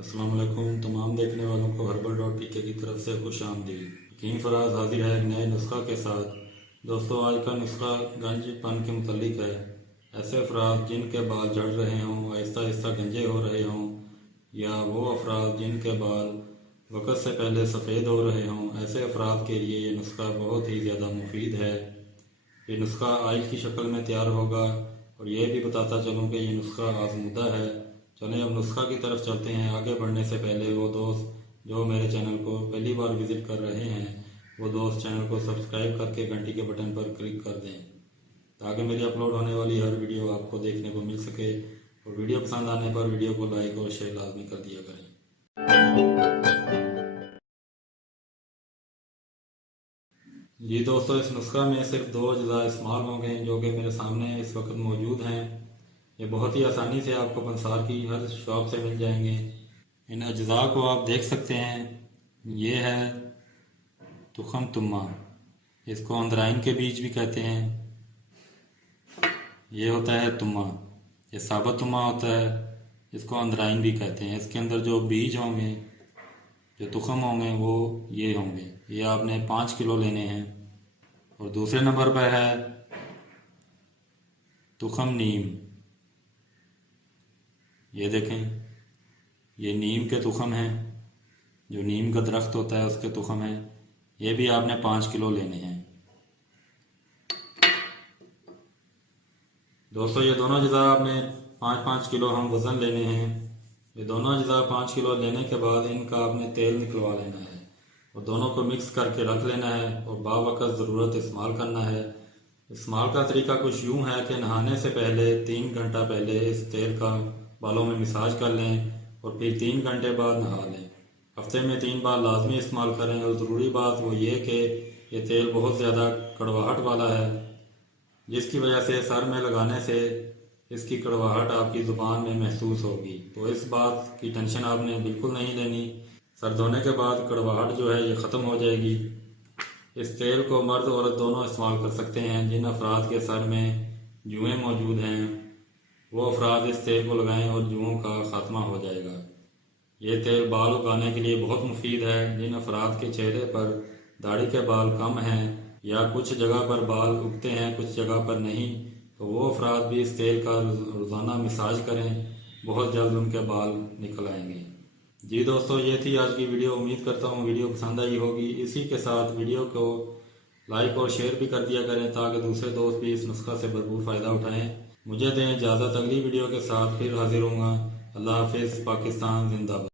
अस्सलाम वालेकुम तमाम देखने वालों को हर्बल.pk की तरफ से खुश आमदीद। यकीन फराज हाजिर है एक नए नुस्खा के साथ। दोस्तों, आज का नुस्खा गंजपन के मुतल्लिक है। ऐसे अफराद जिनके बाल झड़ रहे हों, आहिस्ता आहिस्ता गंजे हो रहे हों, या वो अफराद जिनके बाल वक़्त से पहले सफ़ेद हो रहे हों, ऐसे अफराद के लिए ये नुस्खा बहुत ही ज़्यादा मुफीद है। ये नुस्खा ऑयल की शक्ल में तैयार होगा और ये भी बताता चलूँ कि ये नुस्खा आजमूदा है। चलें अब नुस्खा की तरफ चलते हैं। आगे बढ़ने से पहले वो दोस्त जो मेरे चैनल को पहली बार विज़िट कर रहे हैं, वो दोस्त चैनल को सब्सक्राइब करके घंटी के बटन पर क्लिक कर दें ताकि मेरी अपलोड होने वाली हर वीडियो आपको देखने को मिल सके। और वीडियो पसंद आने पर वीडियो को लाइक और शेयर लाजमी कर दिया करें। जी दोस्तों, इस नुस्खा में सिर्फ 2 अज्जा इस्तेमाल होंगे जो कि मेरे सामने इस वक्त मौजूद हैं। ये बहुत ही आसानी से आपको पंसार की हर शॉप से मिल जाएंगे। इन अज्जा को आप देख सकते हैं। ये है तुखम तुम्मा, इसको अंदराइन के बीज भी कहते हैं। ये होता है तुम्मा, ये साबुत तुम्मा होता है, इसको अंदराइन भी कहते हैं। इसके अंदर जो बीज होंगे, जो तुखम होंगे, वो ये होंगे। ये आपने 5 किलो लेने हैं। और दूसरे नंबर पर है तुखम नीम। ये देखें, ये नीम के तुखम हैं, जो नीम का दरख्त होता है उसके तुखम हैं। ये भी आपने 5 किलो लेने हैं। दोस्तों, ये दोनों अज्जा आपने 5-5 किलो हम वज़न लेने हैं। ये दोनों अज्जा 5 किलो लेने के बाद इनका आपने तेल निकलवा लेना है और दोनों को मिक्स करके रख लेना है और बावक़्त ज़रूरत इस्तेमाल करना है। इस्तेमाल का तरीका कुछ यूँ है कि नहाने से पहले 3 घंटा पहले इस तेल का बालों में मसाज कर लें और फिर 3 घंटे बाद नहा लें। हफ्ते में 3 बार लाजमी इस्तेमाल करें। और ज़रूरी बात वो ये कि ये तेल बहुत ज़्यादा कड़वाहट वाला है, जिसकी वजह से सर में लगाने से इसकी कड़वाहट आपकी ज़ुबान में महसूस होगी। तो इस बात की टेंशन आपने बिल्कुल नहीं लेनी। सर धोने के बाद कड़वाहट जो है ये ख़त्म हो जाएगी। इस तेल को मर्द औरत दोनों इस्तेमाल कर सकते हैं। जिन अफराद के सर में जुएँ मौजूद हैं, वो अफराद इस तेल को लगाएं और जुओं का ख़ात्मा हो जाएगा। ये तेल बाल उगाने के लिए बहुत मुफीद है। जिन अफराद के चेहरे पर दाढ़ी के बाल कम हैं या कुछ जगह पर बाल उगते हैं, कुछ जगह पर नहीं, तो वो अफराद भी इस तेल का रोज़ाना मसाज करें, बहुत जल्द उनके बाल निकल आएंगे। जी दोस्तों, ये थी आज की वीडियो। उम्मीद करता हूँ वीडियो पसंद आई होगी। इसी के साथ वीडियो को लाइक और शेयर भी कर दिया करें ताकि दूसरे दोस्त भी इस नुस्खा से भरपूर फ़ायदा उठाएँ। मुझे दें इजाज़त, अगली वीडियो के साथ फिर हाजिर होऊंगा। अल्लाह हाफिज़। पाकिस्तान जिंदाबाद।